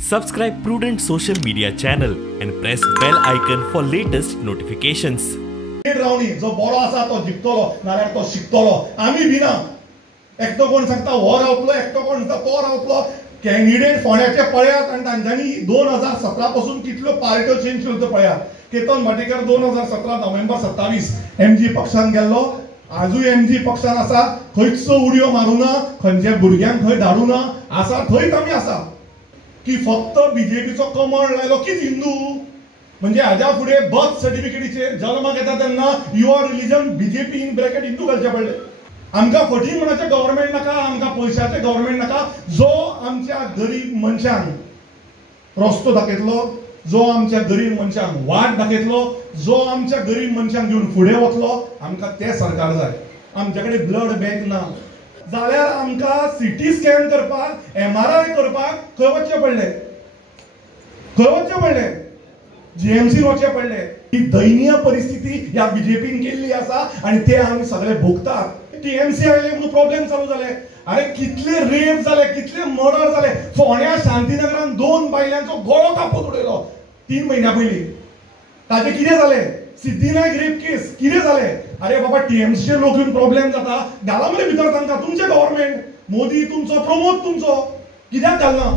Subscribe Prudent social media channel and press bell icon for latest notifications. जो बरो आसा तो जिखतलो नाल्यार तो शिकतलो आमी बिना एकटो कोण सांगता हो रावतलो एकटो कोण सांगता तो रावतलो कॅन्डिडेट फोंड्याचे पळयात आनी तांच्यांनी 2017 पासून कितल्यो पार्ट्यो चेंज केल्यो तो पळयात. केतन भाटेकर 2017 नोव्हेंबर 27 एमजी पक्षान गेल्लो आजूय एमजी पक्षान आसा. खंयचो उडयो मारूना खंयच्या भुरग्यांक खंय धाडूना आसा थंयच आमी आसा की फक्त बीजेपीचो कमळ लायलो की हिंदू म्हणजे हाज्या फुडे बर्थ सर्टिफिकेटीचेर जल्माक येता तेन्ना your religion BJP in bracket Hindu घालचे पडले. आमकां फटींग म्हणचे गव्हर्नमेंट नाका आमकां पयशाचे गव्हर्नमेंट नाका जो आमच्या गरीब मनशांक रस्तो दाखयतलो जो आमच्या गरीब मनशांक वाट दाखयतलो जो आमच्या गरीब मनशांक घेवन फुडें वतलो आमकां ते सरकार जाय. आमचे कडेन ब्लड बँक ना जाल्यार आमकां सिटी स्कॅन करपाक एमआरआय करपाक खंय वचचें पडलें जीएमसी वचचें पडलें. ही दयनीय परिस्थिती ह्या बीजेपीन केल्ली आसा आनी ते आमी सगळे भोगतात. टीएमसी आयले म्हणून प्रॉब्लेम चालू जाले. अरे कितले रेप जाले कितले मर्डर जाले. फोंड्या शांतीनगरान 2 बायलांचो गळो कापून उडयलो 3 म्हयन्या पयलीं. ताजे कितें जालें सिद्धीनायक रेप केस कितें जालें. अरे बाबा टीएमसीचे लोक येवन प्रॉब्लेम जाता घाला मरे भितर तांकां. तुमचें गव्हर्नमेंट मोदी तुमचो प्रमोद तुमचो कित्याक घालना.